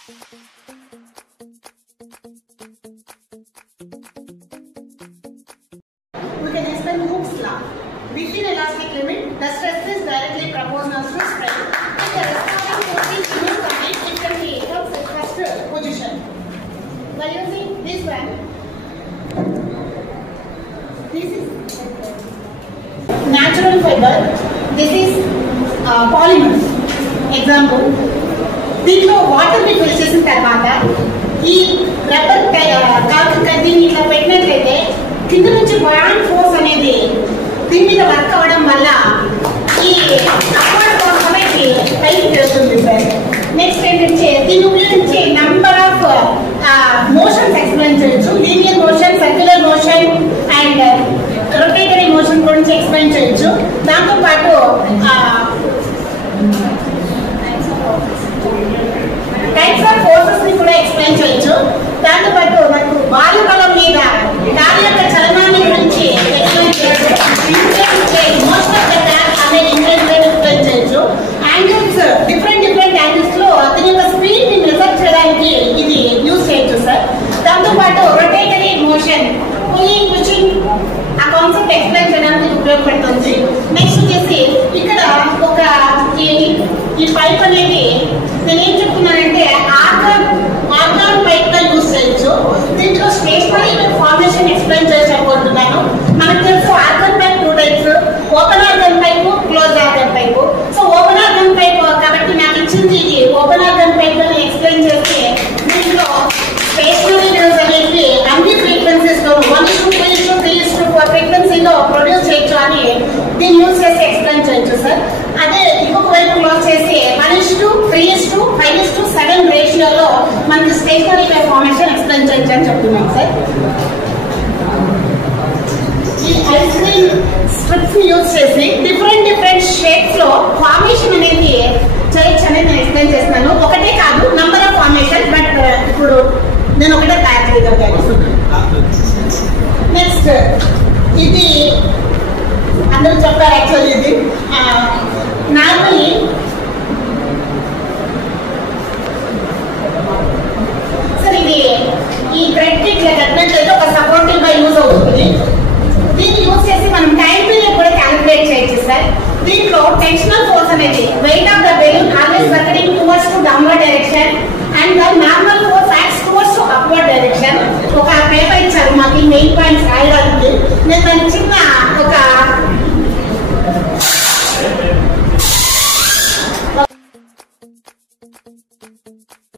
We can explain Hooke's law. Within elastic limit, the stress is directly proportional to strain. If the responding force is incomplete, it can be held at first position. By using this one, this is natural fiber, this is polymer. Example, దీంట్లో water ని fill చేసిన తర్వాత ఈ rubber దీన్ని ఇట్లా పెట్టినట్లయితే కింద నుంచి బయాన్ ఫోర్స్ అనేది దీని మీద వర్క్ అవ్వడం వల్ల ఈ అప్వర్డ్ ఫోర్స్ అనేది పైకి వెళ్తుంది సార్. నెక్స్ట్ ఏంటంటే దీని ఉపయోగించి నంబర్ ఆఫ్ మోషన్స్ ఎక్స్ప్లెయిన్ చేయొచ్చు. Linear motion, circular motion and rotatory motion గురించి ఎక్స్ప్లెయిన్ చేయొచ్చు. దాంతో పాటు టైప్స్ ఆఫ్ ఫోర్సెస్ ని కూడా ఎక్స్ప్లెయిన్ చేయొచ్చు. దాంతో పాటు మనకు బాలుబలం మీద దాని యొక్క చలనాన్ని గురించి ఎక్స్ప్లెయిన్ చేయొచ్చు. ఎక్స్ప్లెయిన్ చేయొచ్చు. యాంగిల్స్ డిఫరెంట్ యాంగిల్స్ లో అతని యొక్క స్పీడ్ ని మెజర్ చేయడానికి ఇది యూజ్ చేయొచ్చు సార్. దాంతో పాటు రొటేటరీ మోషన్, పుల్లింగ్, పుషింగ్ ఆ కాన్సెప్ట్ ఎక్స్ప్లెయిన్ చేయడానికి ఉపయోగపడుతుంది. నెక్స్ట్ వచ్చేసి ఇక్కడ ఒక ఈ పైప్ అనేది నేను ఏం చెప్తున్నానంటే ఆర్గాన్ పైప్ గా యూజ్ చేయొచ్చు. దీంట్లో స్టేషనరీ ఫార్మేషన్ ఎక్స్ప్లెయిన్ చేయకపోతున్నాను. మనకు తెలుసు organ pipe 2 types, open organ pipe, close organ pipe. So open organ pipe కాబట్టి నాకు ఇచ్చింది ఇది ఓపెన్ ఆర్గాన్ పైప్ అని ఎక్స్ప్లెయిన్ చేస్తే దీంట్లో స్టేషనరీ వేవ్స్ అనేవి అన్ని ఫ్రీక్వెన్సీస్ లో 1:3:4 ఫ్రీక్వెన్సీలో ప్రొడ్యూస్ చేయొచ్చు అని దీన్ని యూజ్ చేసి ఎక్స్ప్లెయిన్ చేయొచ్చు సార్. అదే ఇంకొక వైపు క్లోజ్ చేసి 1:3:5:7 రేషియోలో మనకి స్టేషనరీ వేవ్ ఫార్మేషన్ ఎక్స్ప్లెయిన్ చేయొచ్చు అని చెప్తున్నాను సార్. ఈ ఐస్ క్రీమ్ స్ట్రిప్స్ యూజ్ చేసి డిఫరెంట్ షేప్స్ లో ఫార్మేషన్ అనేది చేయొచ్చు అనేది నేను ఎక్స్ప్లెయిన్ చేస్తున్నాను. ఒకటే కాదు, నంబర్ ఆఫ్ ఫార్మేషన్, బట్ ఇప్పుడు నేను ఒకటే తయారు చేయగలిగాను. నెక్స్ట్ ఇది అందరూ చెప్పారు యాక్చువల్లీ ఇది నార్మల్లీ సార్ ఇది ఈ థ్రెడ్ ఇట్లా కట్టినట్లయితే ఒక సపోర్టివ్ గా యూజ్ అవుతుంది. దీన్ని యూజ్ చేసి మనం టైం పీరియడ్ కూడా క్యాలిక్యులేట్ చేయొచ్చు సార్. దీంట్లో టెన్షనల్ ఫోర్స్ అనేది weight of the balloon always working towards to downward direction and the normal force acts towards to upward direction. ఒక పేపర్ ఇచ్చారు మాకు మెయిన్ పాయింట్స్ రాయడానికి. నేను దాన్ని